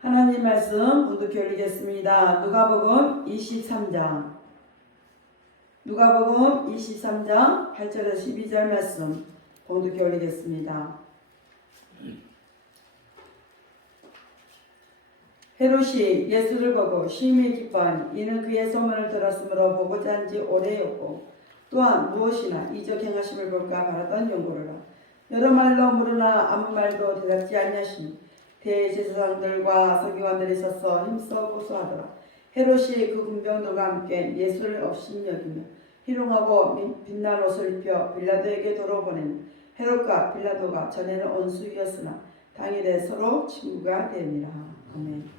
하나님 말씀 본독해 올리겠습니다. 누가복음 23장 8절에서 12절 말씀 본독해 올리겠습니다. 헤롯이 예수를 보고 심히 기뻐하니 이는 그의 소문을 들었으므로 보고자 한지 오래였고 또한 무엇이나 이적 행하심을 볼까 바라던 연고로라. 여러 말로 물으나 아무 말도 대답지 아니하시니 대제사장들과 서기관들이 서서 힘써 고소하더라. 헤롯이 그 군병들과 함께 예수를 업신여기며 희롱하고 빛난 옷을 입혀 빌라도에게 도로 보내니 헤롯과 빌라도가 전에는 원수이었으나 당일에 서로 친구가 되니라. 아멘.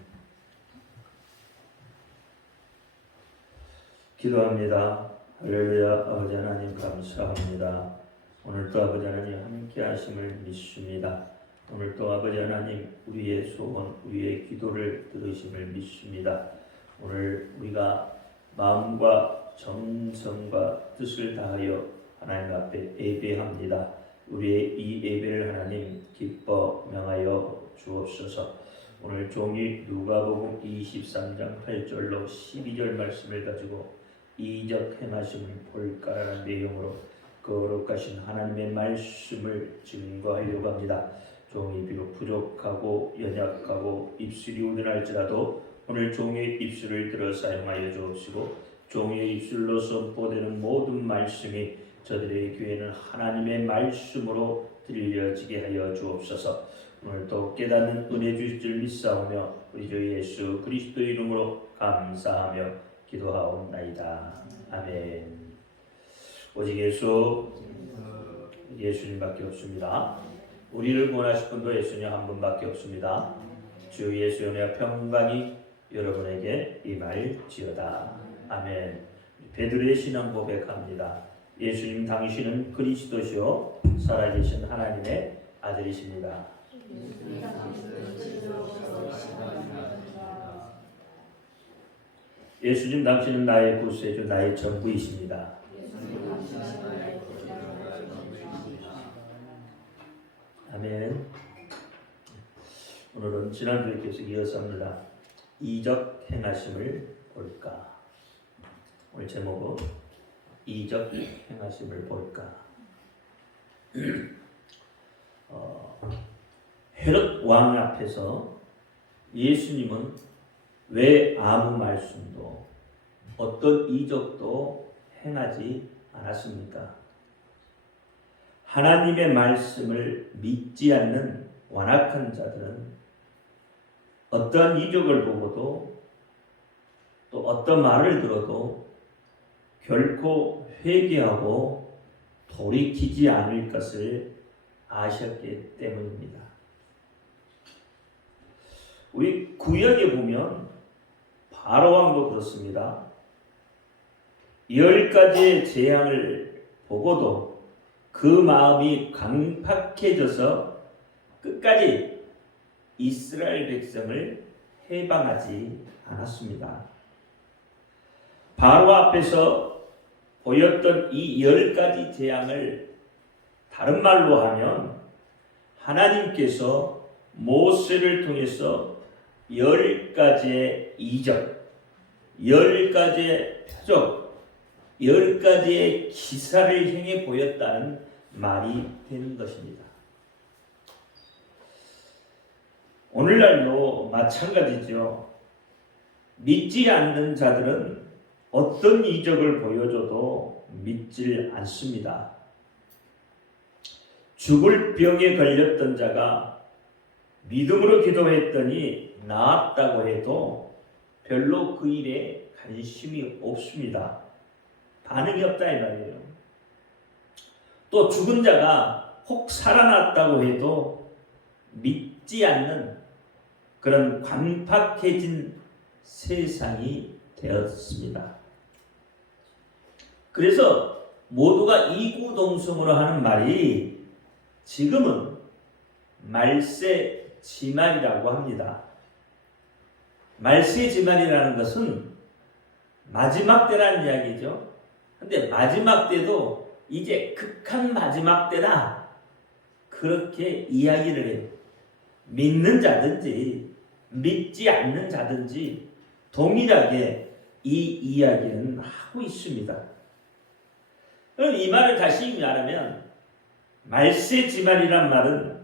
기도합니다. 할렐루야. 아버지 하나님 감사합니다. 오늘도 아버지 하나님 함께 하심을 믿습니다. 오늘도 아버지 하나님 우리의 소원, 우리의 기도를 들으심을 믿습니다. 오늘 우리가 마음과 정성과 뜻을 다하여 하나님 앞에 예배합니다. 우리의 이 예배를 하나님 기뻐 명하여 주옵소서. 오늘 종이 누가복음 23장 8절로 12절 말씀을 가지고 이적 행하심을 볼까라는 내용으로 거룩하신 하나님의 말씀을 증거하려고 합니다. 종이 비록 부족하고 연약하고 입술이 우둔할지라도 오늘 종의 입술을 들어 사용하여 주옵시고 종의 입술로 선포되는 모든 말씀이 저들의 교회는 하나님의 말씀으로 들려지게 하여 주옵소서. 오늘도 깨닫는 은혜 주실 줄 믿사오며 우리 주 예수 그리스도의 이름으로 감사하며 기도하옵나이다. 아멘. 오직 예수님밖에 없습니다. 우리를 구원하실 분도 예수님 한 분밖에 없습니다. 주 예수의 은혜와 평강이 여러분에게 임할지어다. 아멘. 베드로의 신앙 고백합니다. 예수님 당신은 그리스도시요 살아계신 하나님의 아들이십니다. 예수님 당신은 나의 구세주, 나의 전부이십니다. 아멘. 오늘은 지난주에 계속 이어서 합니다. 이적 행하심을 볼까. 오늘 제목은 이적 행하심을 볼까. 헤롯 왕 앞에서 예수님은 왜 아무 말씀도 어떤 이적도 행하지 않았습니까? 하나님의 말씀을 믿지 않는 완악한 자들은 어떠한 이적을 보고도 또 어떤 말을 들어도 결코 회개하고 돌이키지 않을 것을 아셨기 때문입니다. 우리 구약에 보면 바로왕도 그렇습니다. 10가지의 재앙을 보고도 그 마음이 강팍해져서 끝까지 이스라엘 백성을 해방하지 않았습니다. 바로 앞에서 보였던 이 10가지 재앙을 다른 말로 하면 하나님께서 모세를 통해서 10가지의 이적, 10가지의 표적, 10가지의 기사를 행해 보였다는 말이 되는 것입니다. 오늘날도 마찬가지죠. 믿지 않는 자들은 어떤 이적을 보여줘도 믿질 않습니다. 죽을 병에 걸렸던 자가 믿음으로 기도했더니 나았다고 해도 별로 그 일에 관심이 없습니다. 반응이 없다 이 말이에요. 또 죽은 자가 혹 살아났다고 해도 믿지 않는 그런 관팍해진 세상이 되었습니다. 그래서 모두가 이구동성으로 하는 말이 지금은 말세지말이라고 합니다. 말세지말이라는 것은 마지막 때라는 이야기죠. 근데 마지막 때도 이제 극한 마지막 때다. 그렇게 이야기를 해요. 믿는 자든지 믿지 않는 자든지 동일하게 이 이야기는 하고 있습니다. 그럼 이 말을 다시 말하면 말세지말이란 말은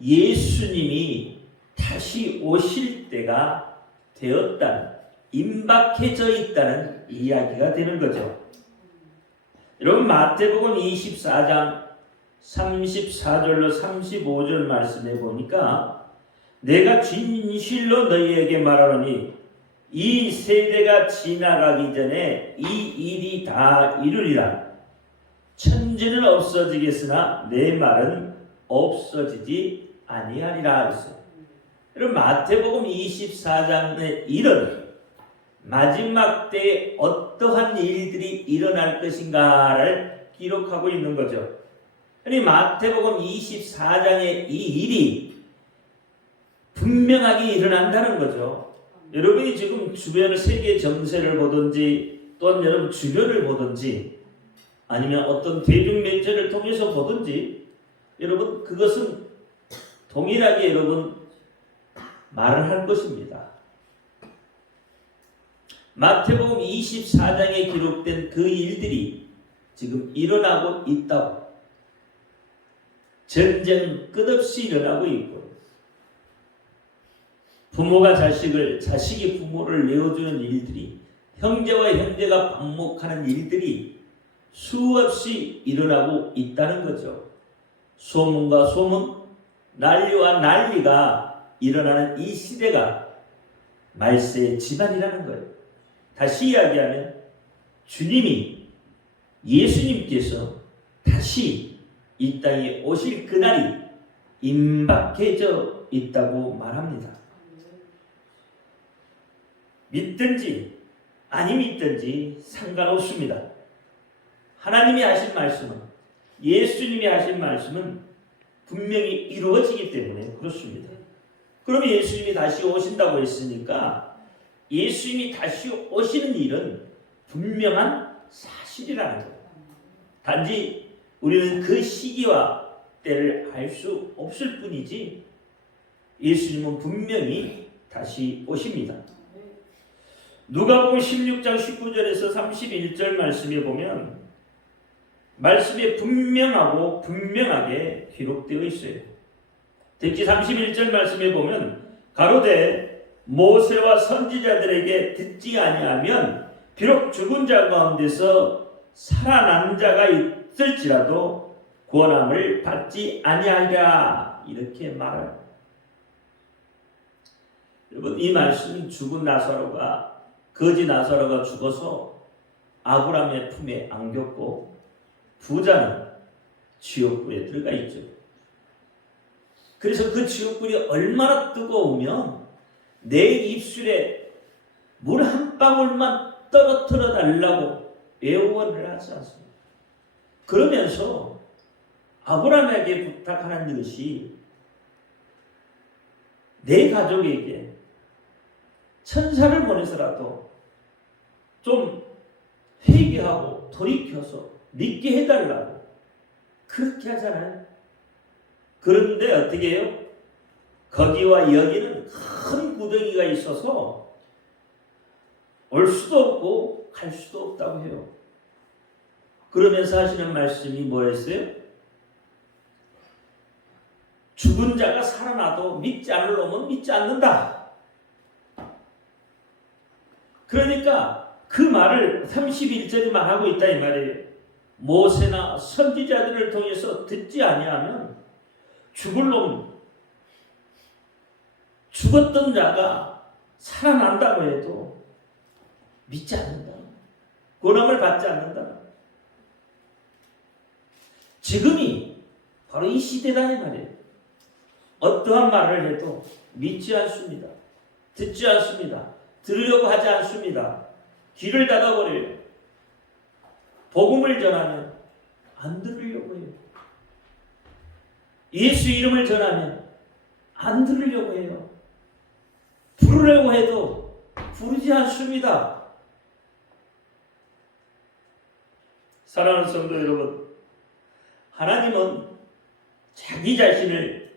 예수님이 다시 오실 때가 되었다는, 임박해져 있다는 이야기가 되는 거죠. 여러분 마태복음 24장 34절로 35절 말씀에 보니까 내가 진실로 너희에게 말하노니 이 세대가 지나가기 전에 이 일이 다 이루리라. 천지는 없어지겠으나 내 말은 없어지지 아니하리라 했어요. 여러분 마태복음 24장의 일은 마지막 때에 어떠한 일들이 일어날 것인가를 기록하고 있는 거죠. 그러니 마태복음 24장의 이 일이 분명하게 일어난다는 거죠. 여러분이 지금 주변의 세계 정세를 보든지 또는 여러분 주변을 보든지 아니면 어떤 대중매체를 통해서 보든지 여러분 그것은 동일하게 여러분 말을 할 것입니다. 마태복음 24장에 기록된 그 일들이 지금 일어나고 있다고. 전쟁은 끝없이 일어나고 있고 부모가 자식을, 자식이 부모를 내어주는 일들이, 형제와 형제가 반목하는 일들이 수없이 일어나고 있다는 거죠. 소문과 소문, 난리와 난리가 일어나는 이 시대가 말세의 지반이라는 거예요. 다시 이야기하면 주님이, 예수님께서 다시 이 땅에 오실 그날이 임박해져 있다고 말합니다. 믿든지 아니 믿든지 상관없습니다. 하나님이 하신 말씀은, 예수님이 하신 말씀은 분명히 이루어지기 때문에 그렇습니다. 그럼 예수님이 다시 오신다고 했으니까 예수님이 다시 오시는 일은 분명한 사실이라는 거예요. 단지 우리는 그 시기와 때를 알 수 없을 뿐이지 예수님은 분명히 다시 오십니다. 누가복음 16장 19절에서 31절 말씀에 보면 말씀에 분명하고 분명하게 기록되어 있어요. 특히 31절 말씀에 보면 가로되 모세와 선지자들에게 듣지 아니하면 비록 죽은 자 가운데서 살아난 자가 있을지라도 구원함을 받지 아니하리라 이렇게 말해요. 여러분 이 말씀은 죽은 나사로가, 거지 나사로가 죽어서 아브라함의 품에 안겼고 부자는 지옥불에 들어가 있죠. 그래서 그 지옥불이 얼마나 뜨거우면 내 입술에 물 한 방울만 떨어뜨려 달라고 애원을 하지 않습니다. 그러면서 아브라함에게 부탁하는 것이 내 가족에게 천사를 보내서라도 좀 회개하고 돌이켜서 믿게 해달라고 그렇게 하잖아요. 그런데 어떻게 해요? 거기와 여기는 큰 구덩이가 있어서 올 수도 없고 갈 수도 없다고 해요. 그러면서 하시는 말씀이 뭐였어요? 죽은 자가 살아나도 믿지 않을 놈은 믿지 않는다. 그러니까 그 말을 31절에만 하고 있다 이 말이에요. 모세나 선지자들을 통해서 듣지 아니하면 죽을 놈, 죽었던 자가 살아난다고 해도 믿지 않는다. 구원함을 받지 않는다. 지금이 바로 이 시대다 이 말이에요. 어떠한 말을 해도 믿지 않습니다. 듣지 않습니다. 들으려고 하지 않습니다. 귀를 닫아버려요. 복음을 전하면 안 들으려고 해요. 예수 이름을 전하면 안 들으려고 해요. 부르려고 해도 부르지 않습니다. 사랑하는 성도 여러분, 하나님은 자기 자신을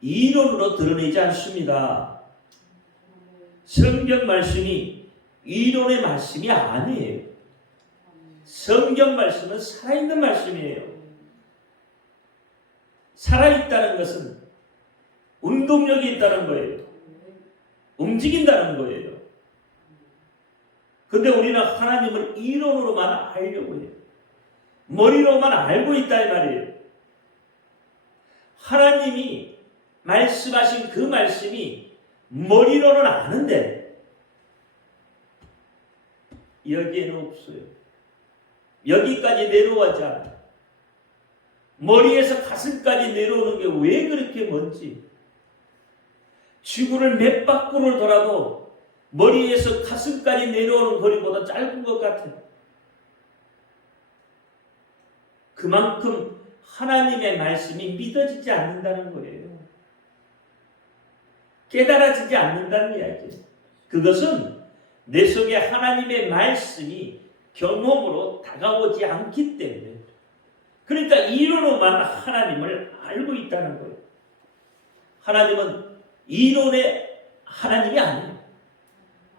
이론으로 드러내지 않습니다. 성경 말씀이 이론의 말씀이 아니에요. 성경 말씀은 살아있는 말씀이에요. 살아있다는 것은 운동력이 있다는 거예요. 움직인다는 거예요. 근데 우리는 하나님을 이론으로만 알려고 해요. 머리로만 알고 있다 이 말이에요. 하나님이 말씀하신 그 말씀이 머리로는 아는데 여기에는 없어요. 여기까지 내려오지 않아요. 머리에서 가슴까지 내려오는 게 왜 그렇게 먼지? 지구를 몇 바퀴를 돌아도 머리에서 가슴까지 내려오는 거리보다 짧은 것 같아요. 그만큼 하나님의 말씀이 믿어지지 않는다는 거예요. 깨달아지지 않는다는 이야기예요. 그것은 내 속에 하나님의 말씀이 경험으로 다가오지 않기 때문에, 그러니까 이론으로만 하나님을 알고 있다는 거예요. 하나님은 이론의 하나님이 아니에요.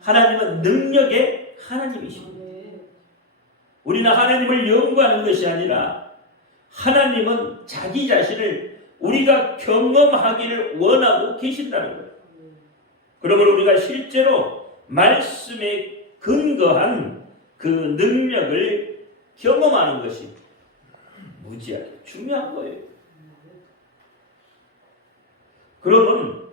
하나님은 능력의 하나님이십니다. 우리는 하나님을 연구하는 것이 아니라 하나님은 자기 자신을 우리가 경험하기를 원하고 계신다는 거예요. 그러므로 우리가 실제로 말씀에 근거한 그 능력을 경험하는 것이 무지하게 중요한 거예요. 그러면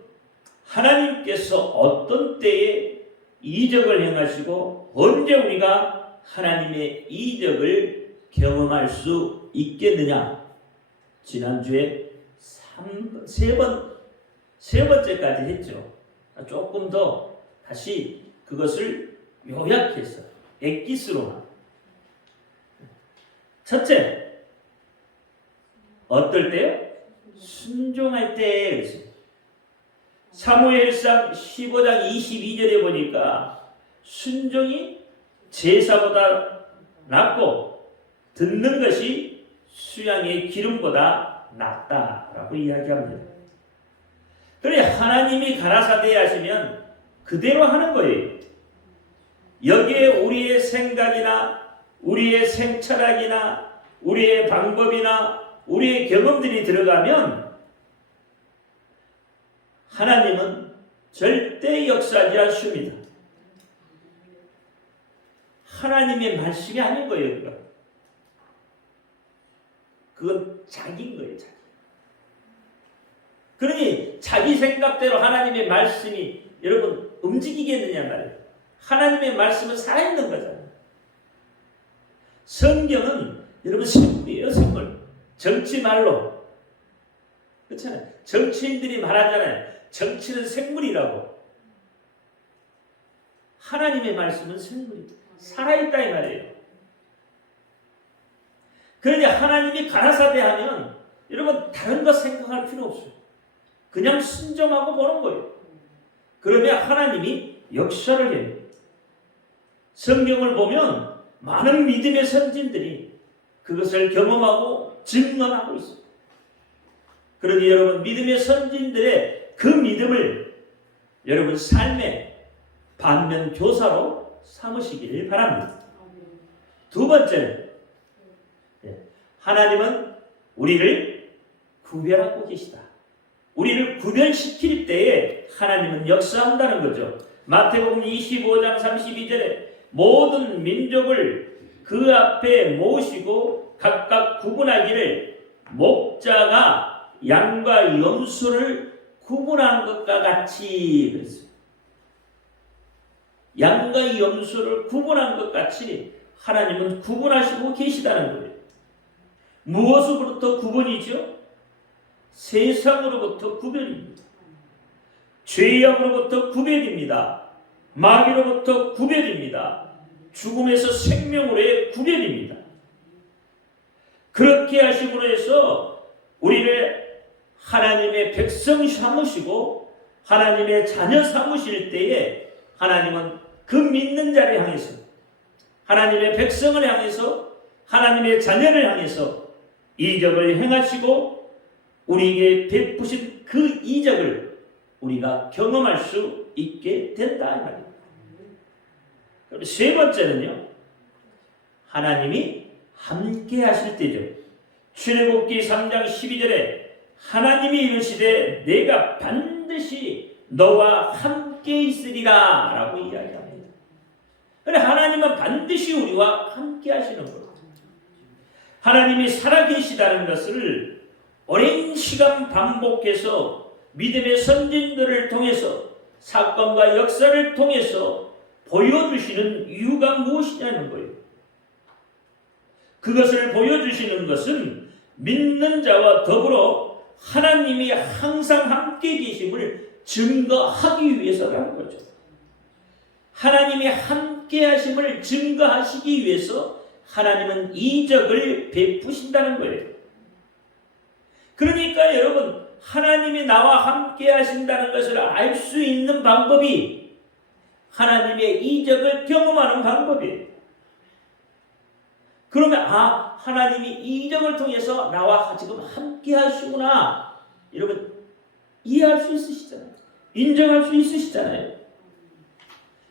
하나님께서 어떤 때에 이적을 행하시고 언제 우리가 하나님의 이적을 경험할 수 있겠느냐? 지난주에 세 번째까지 했죠. 조금 더 다시 그것을 요약해서 엑기스로만. 첫째, 어떨 때요? 순종할 때에 그랬어요. 사무엘상 15장 22절에 보니까 순종이 제사보다 낫고 듣는 것이 수양의 기름보다 낫다라고 이야기합니다. 그래, 하나님이 가라사대 하시면 그대로 하는 거예요. 여기에 우리의 생각이나 우리의 생철학이나 우리의 방법이나 우리의 경험들이 들어가면 하나님은 절대 역사하지 않습니다. 하나님의 말씀이 아닌 거예요. 그건 자기인 거예요. 자기. 그러니 자기 생각대로 하나님의 말씀이 여러분 움직이겠느냐 말이에요. 하나님의 말씀은 살아있는 거잖아요. 성경은 여러분 생물이에요. 생물. 정치 말로. 그렇잖아요. 정치인들이 말하잖아요. 정치는 생물이라고. 하나님의 말씀은 생물이다. 살아있다 이 말이에요. 그러니 하나님이 가라사대 하면 여러분 다른 거 생각할 필요 없어요. 그냥 순종하고 보는 거예요. 그러면 하나님이 역사를 해요. 성경을 보면 많은 믿음의 선진들이 그것을 경험하고 증언하고 있어요. 그러니 여러분 믿음의 선진들의 그 믿음을 여러분 삶의 반면 교사로 삼으시기를 바랍니다. 두 번째는 하나님은 우리를 구별하고 계시다. 우리를 구별시킬 때에 하나님은 역사한다는 거죠. 마태복음 25장 32절에 모든 민족을 그 앞에 모시고 각각 구분하기를 목자가 양과 염소를 구분한 것과 같이 그랬어요. 양과 염소를 구분한 것 같이 하나님은 구분하시고 계시다는 거예요. 무엇으로부터 구분이죠? 세상으로부터 구별입니다. 죄악으로부터 구별입니다. 마귀로부터 구별입니다. 죽음에서 생명으로의 구별입니다. 그렇게 하심으로 해서 우리를 하나님의 백성 삼으시고 하나님의 자녀 삼으실 때에 하나님은 그 믿는 자를 향해서 하나님의 백성을 향해서 하나님의 자녀를 향해서 이적을 행하시고 우리에게 베푸신 그 이적을 우리가 경험할 수 있게 된다 이 말입니다. 그리고 세 번째는요, 하나님이 함께 하실 때죠. 출애굽기 3장 12절에 하나님이 이르시되 내가 반드시 너와 함께 있으리라 라고 이야기합니다. 그러니까 하나님은 반드시 우리와 함께 하시는 거예요. 하나님이 살아계시다는 것을 오랜 시간 반복해서 믿음의 선진들을 통해서 사건과 역사를 통해서 보여주시는 이유가 무엇이냐는 거예요. 그것을 보여주시는 것은 믿는 자와 더불어 하나님이 항상 함께 계심을 증거하기 위해서라는 거죠. 하나님이 함께 하심을 증거하시기 위해서 하나님은 이적을 베푸신다는 거예요. 그러니까 여러분, 하나님이 나와 함께 하신다는 것을 알 수 있는 방법이 하나님의 이적을 경험하는 방법이에요. 그러면 하나님이 이적을 통해서 나와 지금 함께 하시구나, 여러분 이해할 수 있으시잖아요. 인정할 수 있으시잖아요.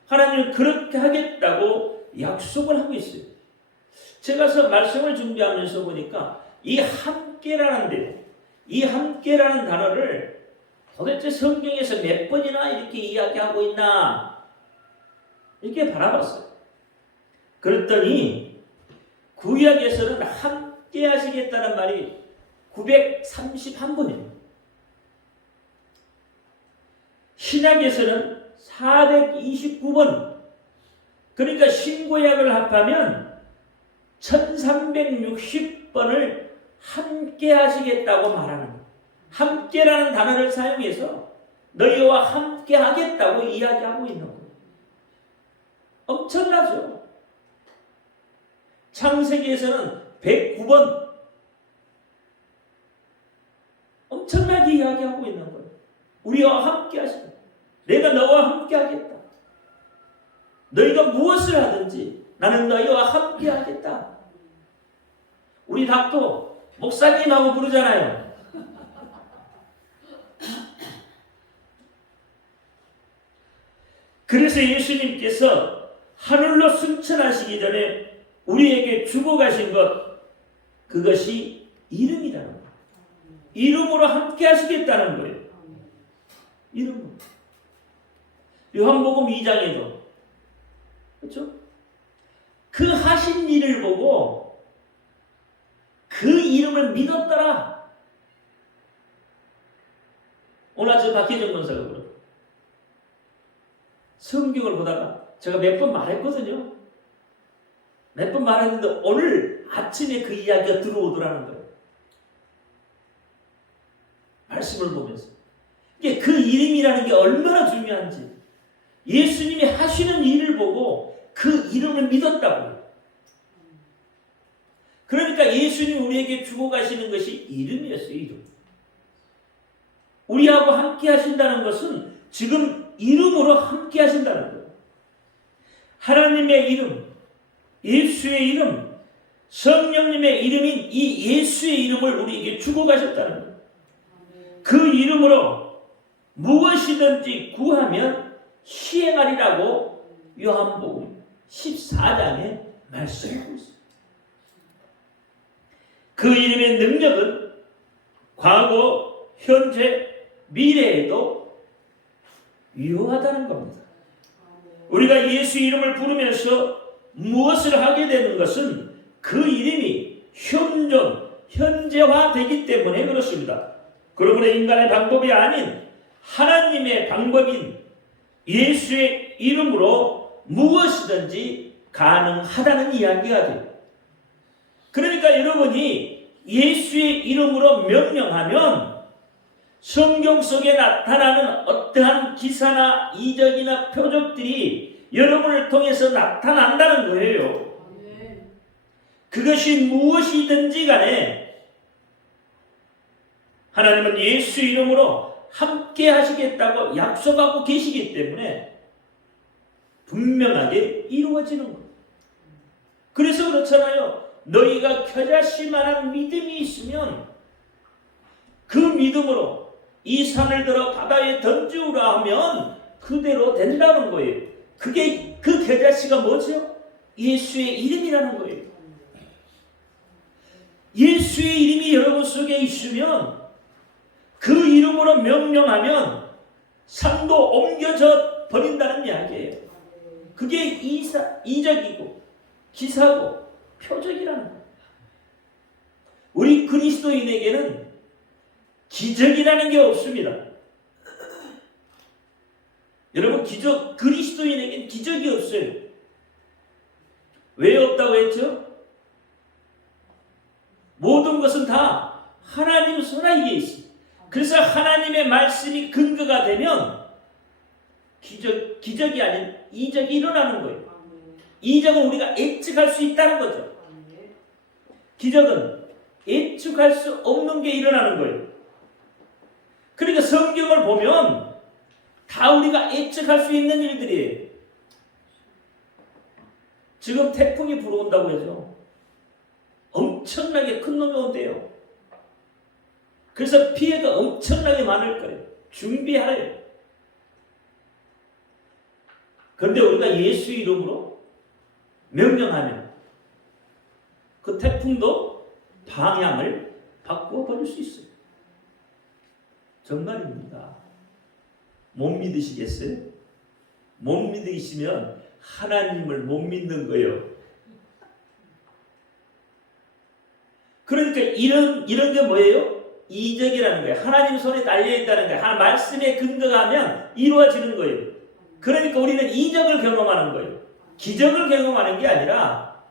하나님은 그렇게 하겠다고 약속을 하고 있어요. 제가 말씀을 준비하면서 보니까 이 함께라는 단어를 도대체 성경에서 몇 번이나 이렇게 이야기하고 있나 이렇게 바라봤어요. 그랬더니 구약에서는 함께 하시겠다는 말이 931번이에요. 신약에서는 429번. 그러니까 신구약을 합하면 1360번을 함께 하시겠다고 말하는 거예요. 함께라는 단어를 사용해서 너희와 함께 하겠다고 이야기하고 있는 거예요. 엄청나죠? 창세기에서는 109번 엄청나게 이야기하고 있는 거예요. 우리와 함께 하시고 내가 너와 함께 하겠다. 너희가 무엇을 하든지 나는 너희와 함께 하겠다. 우리 닭도 목사님하고 부르잖아요. 그래서 예수님께서 하늘로 승천하시기 전에 우리에게 주고 가신 것, 그것이 이름이라는 거예요. 이름으로 함께 하시겠다는 거예요. 이름으로. 요한복음 2장에도 그렇죠? 그 하신 일을 보고 그 이름을 믿었더라. 오늘 저 박혜정 권사가 그래요. 성경을 보다가 제가 몇 번 말했거든요. 몇 번 말했는데 오늘 아침에 그 이야기가 들어오더라는 거예요. 말씀을 보면서. 이게 그 이름이라는 게 얼마나 중요한지. 예수님이 하시는 일을 보고 그 이름을 믿었다고요. 그러니까 예수님 우리에게 주고 가시는 것이 이름이었어요. 이름. 우리하고 함께 하신다는 것은 지금 이름으로 함께 하신다는 거예요. 하나님의 이름, 예수의 이름, 성령님의 이름인 이 예수의 이름을 우리에게 주고 가셨다는 거예요. 그 이름으로 무엇이든지 구하면 시행하리라고 요한복음 14장에 말씀하고 있습니다. 그 이름의 능력은 과거, 현재, 미래에도 유효하다는 겁니다. 우리가 예수 이름을 부르면서 무엇을 하게 되는 것은 그 이름이 현재화되기 때문에 그렇습니다. 그러므로 인간의 방법이 아닌 하나님의 방법인 예수의 이름으로 무엇이든지 가능하다는 이야기가 돼요. 그러니까 여러분이 예수의 이름으로 명령하면 성경 속에 나타나는 어떠한 기사나 이적이나 표적들이 여러분을 통해서 나타난다는 거예요. 그것이 무엇이든지 간에 하나님은 예수 이름으로 함께 하시겠다고 약속하고 계시기 때문에 분명하게 이루어지는 거예요. 그래서 그렇잖아요. 너희가 겨자씨만한 믿음이 있으면 그 믿음으로 이 산을 들어 바다에 던지우라 하면 그대로 된다는 거예요. 그게 그 겨자씨가 뭐죠? 예수의 이름이라는 거예요. 예수의 이름이 여러분 속에 있으면 그 이름으로 명령하면 산도 옮겨져 버린다는 이야기예요. 그게 이적이고 기사고 표적이라는 거예요. 우리 그리스도인에게는 기적이라는 게 없습니다. 여러분 그리스도인에게는 기적이 없어요. 왜 없다고 했죠? 모든 것은 다 하나님 손아귀에 있습니다. 그래서 하나님의 말씀이 근거가 되면 기적이 아닌 이적이 일어나는 거예요. 이적은 우리가 예측할 수 있다는 거죠. 기적은 예측할 수 없는 게 일어나는 거예요. 그러니까 성경을 보면 다 우리가 예측할 수 있는 일들이에요. 지금 태풍이 불어온다고 해서 엄청나게 큰 놈이 온대요. 그래서 피해가 엄청나게 많을 거예요. 준비하래요. 그런데 우리가 예수 이름으로 명령하면 그 태풍도 방향을 바꾸어 버릴 수 있어요. 정말입니다. 못 믿으시겠어요? 못 믿으시면 하나님을 못 믿는 거예요. 그러니까 이런 게 뭐예요? 이적이라는 거예요. 하나님 손에 달려있다는 거예요. 말씀에 근거가 하면 이루어지는 거예요. 그러니까 우리는 이적을 경험하는 거예요. 기적을 경험하는 게 아니라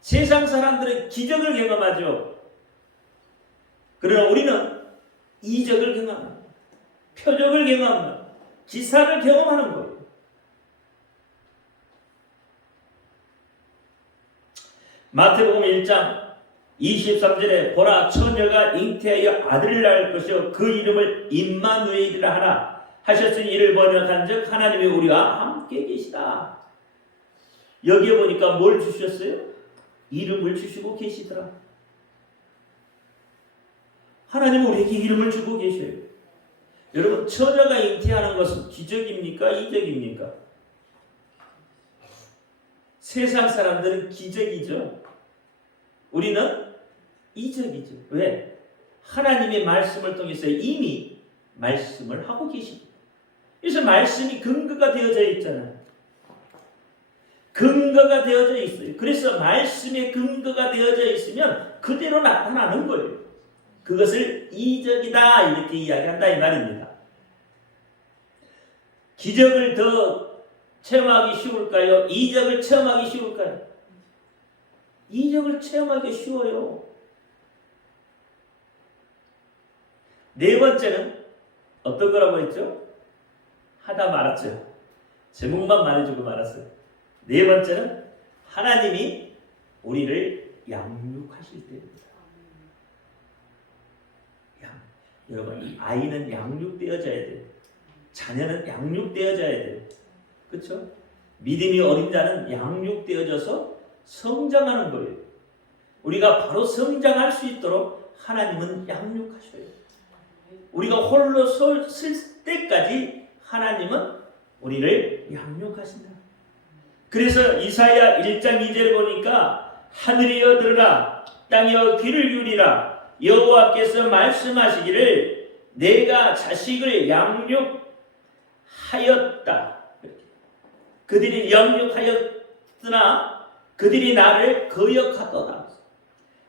세상 사람들은 기적을 경험하죠. 그러나 우리는 이적을 경험합니다. 표적을 경험합니다. 기사를 경험하는 거예요. 마태복음 1장 23절에 보라 처녀가 잉태하여 아들을 낳을 것이요 그 이름을 임마누엘이라 하라 하셨으니 이를 번역한 즉 하나님이 우리와 함께 계시다. 여기에 보니까 뭘 주셨어요? 이름을 주시고 계시더라. 하나님은 우리에게 이름을 주고 계셔요. 여러분 처녀가 잉태하는 것은 기적입니까? 이적입니까? 세상 사람들은 기적이죠. 우리는 이적이죠. 왜? 하나님의 말씀을 통해서 이미 말씀을 하고 계십니다. 그래서 말씀이 근거가 되어져 있잖아요. 근거가 되어져 있어요. 그래서 말씀의 근거가 되어져 있으면 그대로 나타나는 거예요. 그것을 이적이다 이렇게 이야기한다 이 말입니다. 기적을 더 체험하기 쉬울까요? 이적을 체험하기 쉬울까요? 이적을 체험하기 쉬워요. 네 번째는 어떤 거라고 했죠? 하다 말았죠. 제목만 말해주고 말았어요. 네 번째는 하나님이 우리를 양육하실 때입니다. 여러분 아이는 양육되어져야 돼요. 자녀는 양육되어져야 돼요. 그렇죠? 믿음이 어린 자는 양육되어져서 성장하는 거예요. 우리가 바로 성장할 수 있도록 하나님은 양육하셔요. 우리가 홀로 쓸 때까지 하나님은 우리를 양육하신다. 그래서 이사야 1장 2절에 보니까 하늘이여 들으라 땅이여 귀를 기울이라 여호와께서 말씀하시기를 내가 자식을 양육하였다. 그들이 양육하였으나 그들이 나를 거역하도다.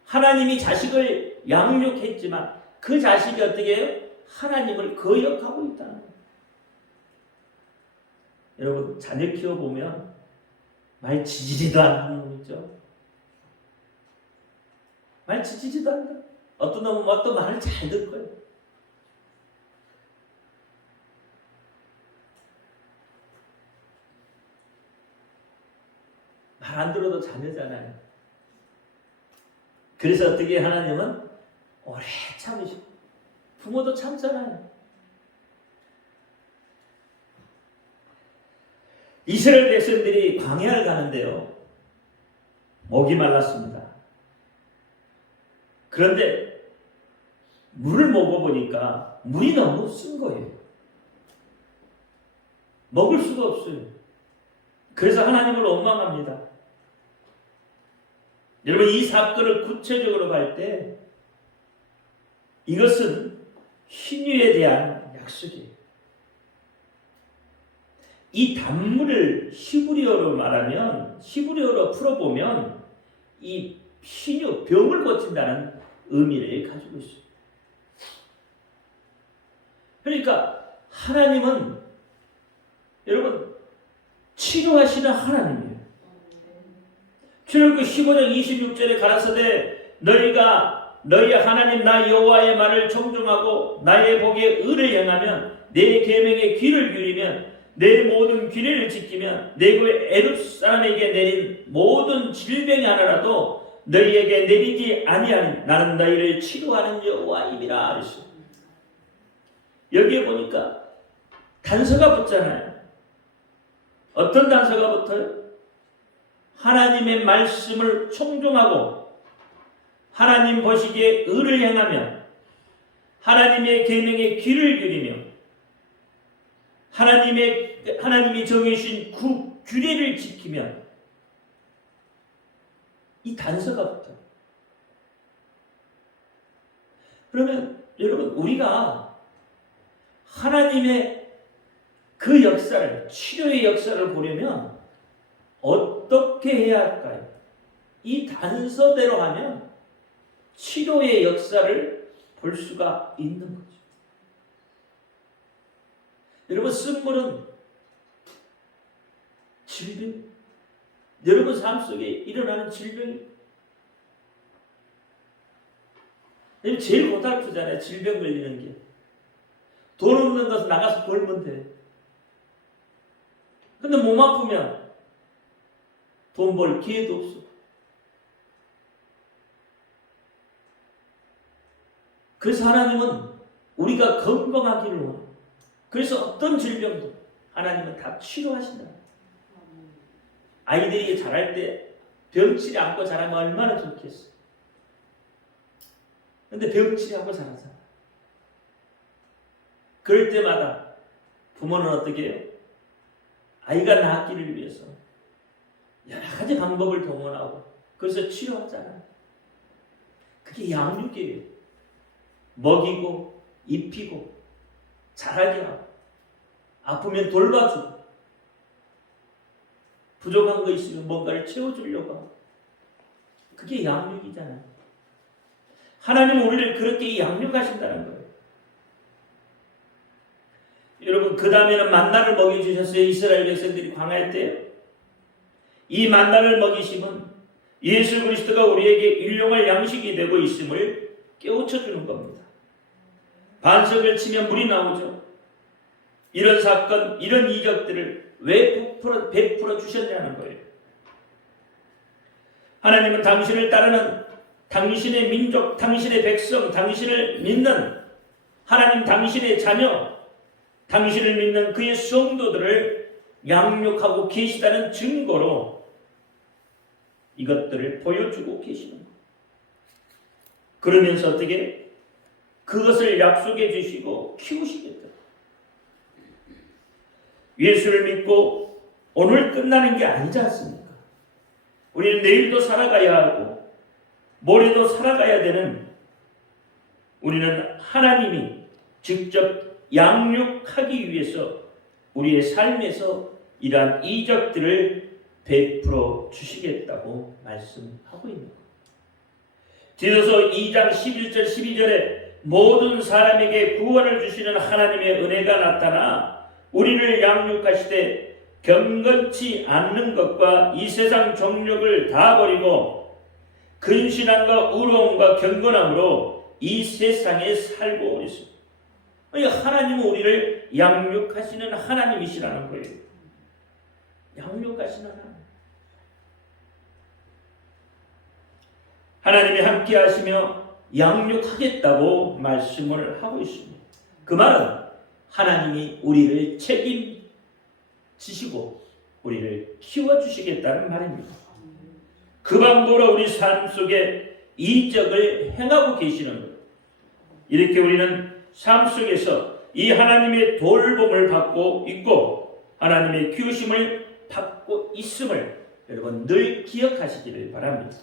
하나님이 자식을 양육했지만 그 자식이 어떻게 해요? 하나님을 거역하고 있다는 거예요. 여러분 자녀 키워보면 말 지지리도 안 하는 놈 있죠? 말 지지리도 안 한다. 어떤 놈은 또 말을 잘 듣고요. 말 안 들어도 자녀잖아요. 그래서 어떻게 하나님은 오래 참으시고 부모도 참잖아요. 이스라엘 백성들이 광야를 가는데요. 목이 말랐습니다. 그런데 물을 먹어보니까 물이 너무 쓴 거예요. 먹을 수가 없어요. 그래서 하나님을 원망합니다. 여러분, 이 사건을 구체적으로 볼 때 이것은 신유에 대한 약속이에요. 이 단물을 히브리어로 풀어보면 이 신유, 병을 고친다는 의미를 가지고 있어요. 그러니까 하나님은 여러분 치료하시는 하나님이에요. 출애굽기 15장 26절에 가라사대 너희가 너희 하나님 나 여호와의 말을 청종하고 나의 복에 의를 행하면 내 계명에 귀를 기울이면 내 모든 규례를 지키면 내가 애굽 사람에게 내린 모든 질병이 하나라도 너희에게 내리지 아니하니 나는 너희를 치료하는 여호와임이라 그랬어요. 여기에 보니까 단서가 붙잖아요. 어떤 단서가 붙어요? 하나님의 말씀을 청종하고 하나님 보시기에 의를 행하며 하나님의 계명에 귀를 기울이며 하나님이 정해주신 규례를 지키며 이 단서가 붙어요. 그러면 여러분 우리가 하나님의 그 역사를 치료의 역사를 보려면 어떻게 해야 할까요? 이 단서대로 하면 치료의 역사를 볼 수가 있는 거죠. 여러분 쓴물은 질병, 여러분 삶 속에 일어나는 질병이 제일 고달프잖아요. 질병 걸리는 게. 돈 없는 것은 나가서 벌면 돼. 근데 몸 아프면 돈 벌 기회도 없어. 그래서 하나님은 우리가 건강하기를 원해요. 그래서 어떤 질병도 하나님은 다 치료하신다. 아이들이 자랄 때 병치레 안고 자라면 얼마나 좋겠어. 근데 병치레 안고 자라잖아. 그럴 때마다 부모는 어떻게 해요? 아이가 낫기를 위해서 여러 가지 방법을 동원하고 그래서 치료하잖아요. 그게 양육이에요. 먹이고 입히고 자라게 하고 아프면 돌봐주고 부족한 거 있으면 뭔가를 채워주려고 하고 그게 양육이잖아요. 하나님은 우리를 그렇게 양육하신다는 거예요. 여러분 그 다음에는 만나를 먹여주셨어요. 이스라엘 백성들이 광야할 때요. 이 만나를 먹이심은 예수 그리스도가 우리에게 일용할 양식이 되고 있음을 깨우쳐주는 겁니다. 반석을 치면 물이 나오죠. 이런 사건, 이런 이적들을 왜 베풀어 주셨냐는 거예요. 하나님은 당신을 따르는 당신의 민족, 당신의 백성, 당신을 믿는 하나님 당신의 자녀, 당신을 믿는 그의 성도들을 양육하고 계시다는 증거로 이것들을 보여주고 계시는 거예요. 그러면서 어떻게 그것을 약속해 주시고 키우시겠다. 예수를 믿고 오늘 끝나는 게 아니지 않습니까? 우리는 내일도 살아가야 하고 모레도 살아가야 되는 우리는 하나님이 직접 양육하기 위해서 우리의 삶에서 이러한 이적들을 베풀어 주시겠다고 말씀하고 있는 거예요. 디도서 2장 11절 12절에 모든 사람에게 구원을 주시는 하나님의 은혜가 나타나 우리를 양육하시되 경건치 않는 것과 이 세상 정욕을 다 버리고 근신함과 의로움과 경건함으로 이 세상에 살고 오리소서. 하나님은 우리를 양육하시는 하나님이시라는 거예요. 양육하시는 하나님. 하나님이 함께 하시며 양육하겠다고 말씀을 하고 있습니다. 그 말은 하나님이 우리를 책임지시고 우리를 키워주시겠다는 말입니다. 그 방법으로 우리 삶 속에 이적을 행하고 계시는 거예요. 이렇게 우리는 삶 속에서 이 하나님의 돌봄을 받고 있고 하나님의 키우심을 받고 있음을 여러분 늘 기억하시기를 바랍니다.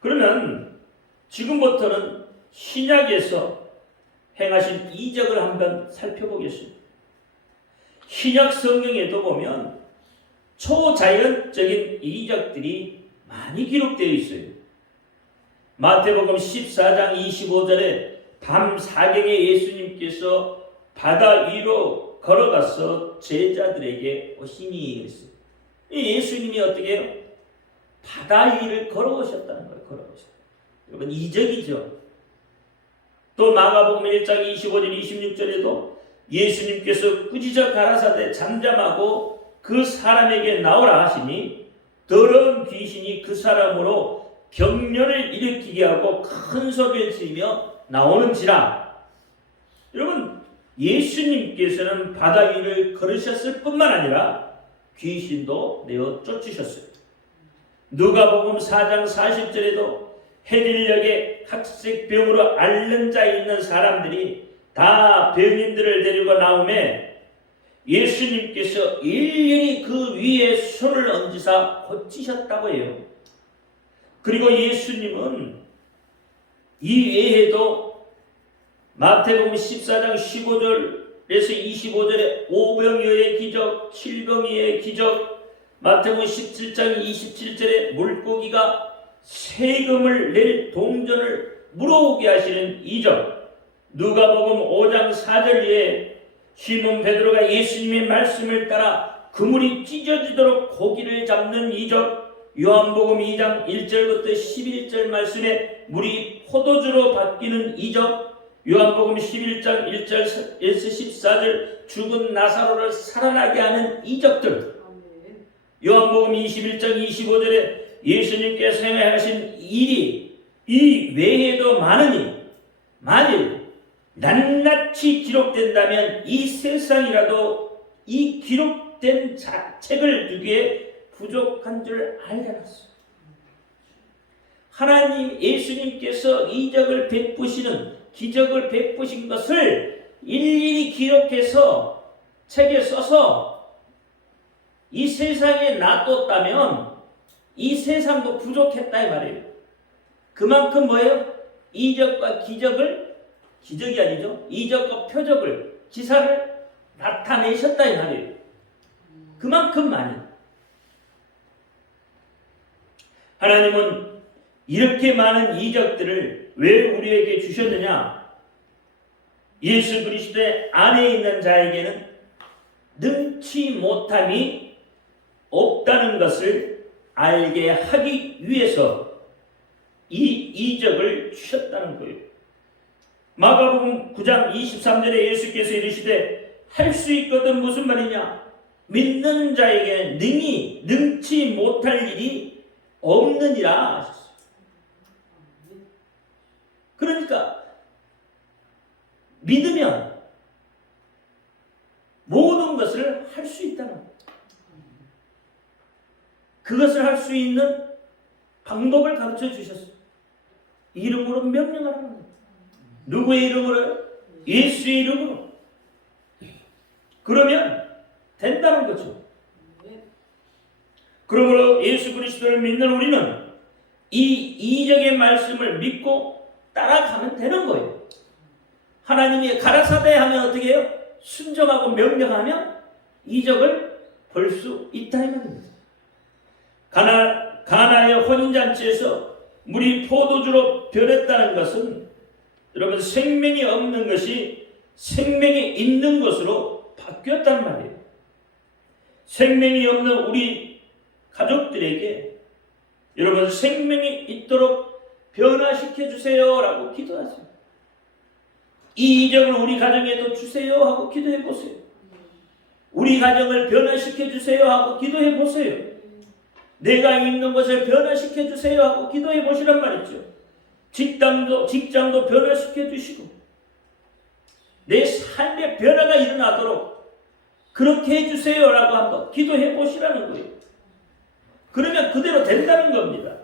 그러면 지금부터는 신약에서 행하신 이적을 한번 살펴보겠습니다. 신약 성경에도 보면 초자연적인 이적들이 많이 기록되어 있어요. 마태복음 14장 25절에 밤 사경에 예수님께서 바다 위로 걸어가서 제자들에게 오시니 했어요. 예수님이 어떻게 해요? 바다 위를 걸어오셨다는 거예요. 걸어오셨다. 여러분 이적이죠. 또 마가복음 1장 25절 26절에도 예수님께서 꾸짖어 가라사대 잠잠하고 그 사람에게 나오라 하시니 더러운 귀신이 그 사람으로 병련을 일으키게 하고 큰 소리를 지르며 나오는지라. 여러분 예수님께서는 바다 위를 걸으셨을 뿐만 아니라 귀신도 내어 쫓으셨어요. 누가복음 4장 40절에도 해질녘에 각색 병으로 앓는 자 있는 사람들이 다 병인들을 데리고 나오매 예수님께서 일일이 그 위에 손을 얹으사 고치셨다고 해요. 그리고 예수님은 이 외에도 마태복음 14장 15절에서 25절에 오병이어의 기적, 칠병이의 기적, 마태복음 17장 27절에 물고기가 세금을 낼 동전을 물어오게 하시는 이적, 누가복음 5장 4절에 시몬 베드로가 예수님의 말씀을 따라 그물이 찢어지도록 고기를 잡는 이적, 요한복음 2장 1절부터 11절 말씀에 물이 포도주로 바뀌는 이적, 요한복음 11장 1절에서 14절 죽은 나사로를 살아나게 하는 이적들, 요한복음 21장 25절에 예수님께서 행하신 일이 이 외에도 많으니 만일 낱낱이 기록된다면 이 세상이라도 이 기록된 책을 두기에 부족한 줄 알려놨어요. 하나님 예수님께서 이적을 베푸시는 기적을 베푸신 것을 일일이 기록해서 책에 써서 이 세상에 놔뒀다면 이 세상도 부족했다 이 말이에요. 그만큼 뭐예요? 이적과 기적을, 기적이 아니죠, 이적과 표적을, 기사를 나타내셨다 이 말이에요. 그만큼 많이. 하나님은 이렇게 많은 이적들을 왜 우리에게 주셨느냐? 예수 그리스도의 안에 있는 자에게는 능치 못함이 없다는 것을 알게 하기 위해서 이 이적을 주셨다는 거예요. 마가복음 9장 23절에 예수께서 이르시되 할 수 있거든 무슨 말이냐? 믿는 자에게 능치 못할 일이 없느니라 하셨어요. 그러니까 믿으면 모든 것을 할 수 있다는 거예요. 그것을 할 수 있는 방법을 가르쳐 주셨어요. 이름으로 명령하라는 거예요. 누구의 이름으로? 예수의 이름으로. 그러면 된다는 거죠. 그러므로 예수 그리스도를 믿는 우리는 이 이적의 말씀을 믿고 따라가면 되는 거예요. 하나님이 가라사대 하면 어떻게 해요? 순종하고 명령하면 이적을 볼 수 있다 이 말입니다. 가나의 혼인잔치에서 물이 포도주로 변했다는 것은 여러분 생명이 없는 것이 생명이 있는 것으로 바뀌었단 말이에요. 생명이 없는 우리 가족들에게 여러분 생명이 있도록 변화시켜 주세요 라고 기도하세요. 이 이적을 우리 가정에도 주세요 하고 기도해 보세요. 우리 가정을 변화시켜 주세요 하고 기도해 보세요. 내가 있는 것을 변화시켜 주세요 하고 기도해 보시란 말이죠. 직장도 변화시켜 주시고 내 삶의 변화가 일어나도록 그렇게 해주세요 라고 한번 기도해 보시라는 거예요. 그러면 그대로 된다는 겁니다.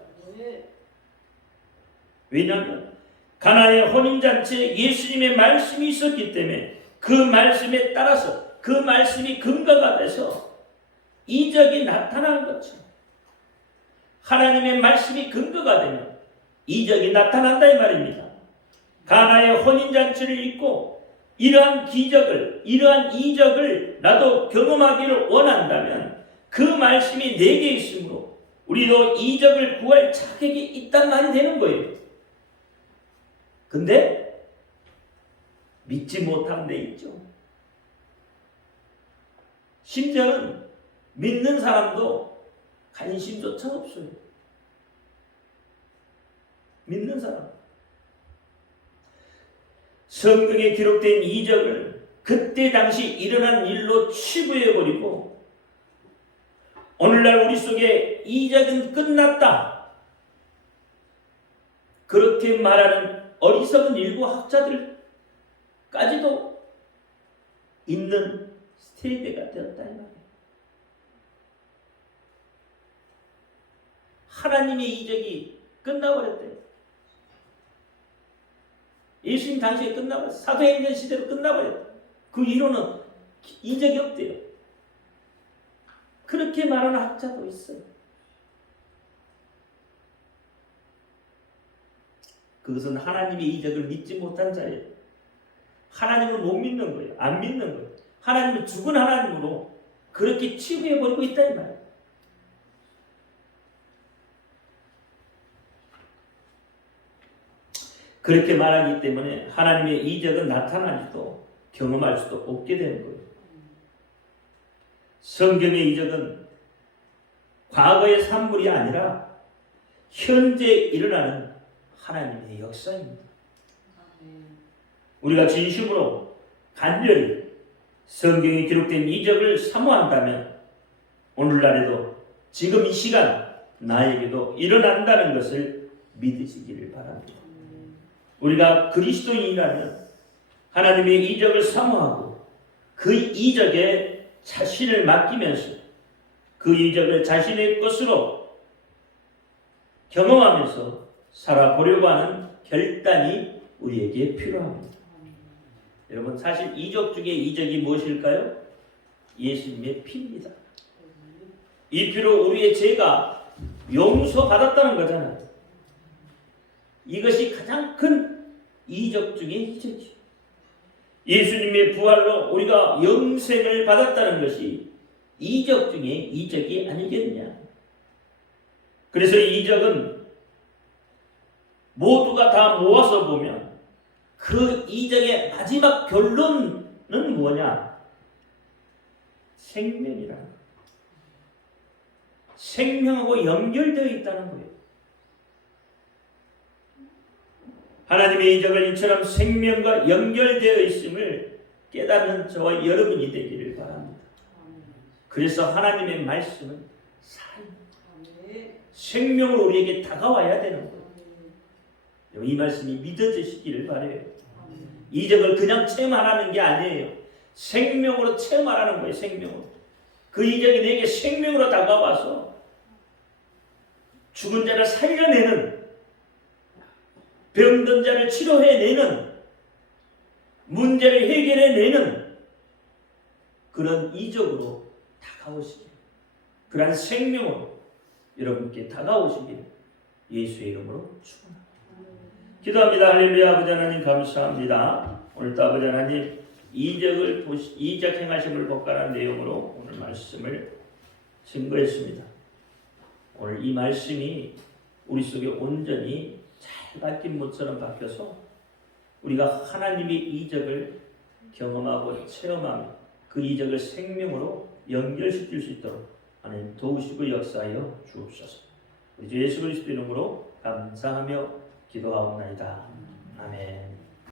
왜냐하면 가나의 혼인잔치에 예수님의 말씀이 있었기 때문에 그 말씀에 따라서 그 말씀이 근거가 돼서 이적이 나타난 거죠. 하나님의 말씀이 근거가 되면 이적이 나타난다 이 말입니다. 가나의 혼인잔치를 잊고 이러한 이적을 나도 경험하기를 원한다면 그 말씀이 내게 있으므로 우리도 이적을 구할 자격이 있단 말이 되는 거예요. 근데 믿지 못한 데 있죠. 심지어는 믿는 사람도 관심조차 없어요. 믿는 사람. 성경에 기록된 이적을 그때 당시 일어난 일로 치부해버리고 오늘날 우리 속에 이적은 끝났다. 그렇게 말하는 어리석은 일부 학자들까지도 있는 세대가 되었다 이 말이에요. 하나님의 이적이 끝나버렸대요. 예수님 당시에 끝나버렸어요. 사도행전 시대로 끝나버렸다. 그 이후로는 이적이 없대요. 그렇게 말하는 학자도 있어요. 그것은 하나님의 이적을 믿지 못한 자예요. 하나님을 못 믿는 거예요. 안 믿는 거예요. 하나님은 죽은 하나님으로 그렇게 치부해버리고 있다 이 말이에요. 그렇게 말하기 때문에 하나님의 이적은 나타나지도 경험할 수도 없게 되는 거예요. 성경의 이적은 과거의 산물이 아니라 현재 일어나는 하나님의 역사입니다. 우리가 진심으로 간절히 성경에 기록된 이적을 사모한다면 오늘날에도 지금 이 시간 나에게도 일어난다는 것을 믿으시기를 바랍니다. 우리가 그리스도인이라면 하나님의 이적을 사모하고 그 이적에 자신을 맡기면서 그 이적을 자신의 것으로 경험하면서 살아보려고 하는 결단이 우리에게 필요합니다. 여러분 사실 이적 중에 이적이 무엇일까요? 예수님의 피입니다. 이 피로 우리의 죄가 용서받았다는 거잖아요. 이것이 가장 큰 이적 중에 이적이죠. 예수님의 부활로 우리가 영생을 받았다는 것이 이적 중에 이적이 아니겠느냐. 그래서 이 이적은 모두가 다 모아서 보면 그 이적의 마지막 결론은 뭐냐? 생명이라는 거예요. 생명하고 연결되어 있다는 거예요. 하나님의 이적을 이처럼 생명과 연결되어 있음을 깨닫는 저와 여러분이 되기를 바랍니다. 그래서 하나님의 말씀은 살아있는 생명으로 우리에게 다가와야 되는 거예요. 이 말씀이 믿어지시기를 바라요. 이적을 그냥 체험하라는 게 아니에요. 생명으로 체험하라는 거예요. 생명으로. 그 이적이 내게 생명으로 다가와서 죽은 자를 살려내는, 병든 자를 치료해내는, 문제를 해결해내는 그런 이적으로 다가오시길, 그러한 생명으로 여러분께 다가오시길 예수의 이름으로 축원합니다. 기도합니다. 할렐루야. 아버지 하나님 감사합니다. 오늘도 아버지 하나님 이적 행하심을 복가라는 내용으로 오늘 말씀을 증거했습니다. 오늘 이 말씀이 우리 속에 온전히 잘 박힌 못처럼 박혀서 우리가 하나님의 이적을 경험하고 체험하며 그 이적을 생명으로 연결시킬 수 있도록 하나님 도우시고 역사하여 주옵소서. 우리 주 예수 그리스도 이름으로 감사하며 기도하옵나이다. 아멘.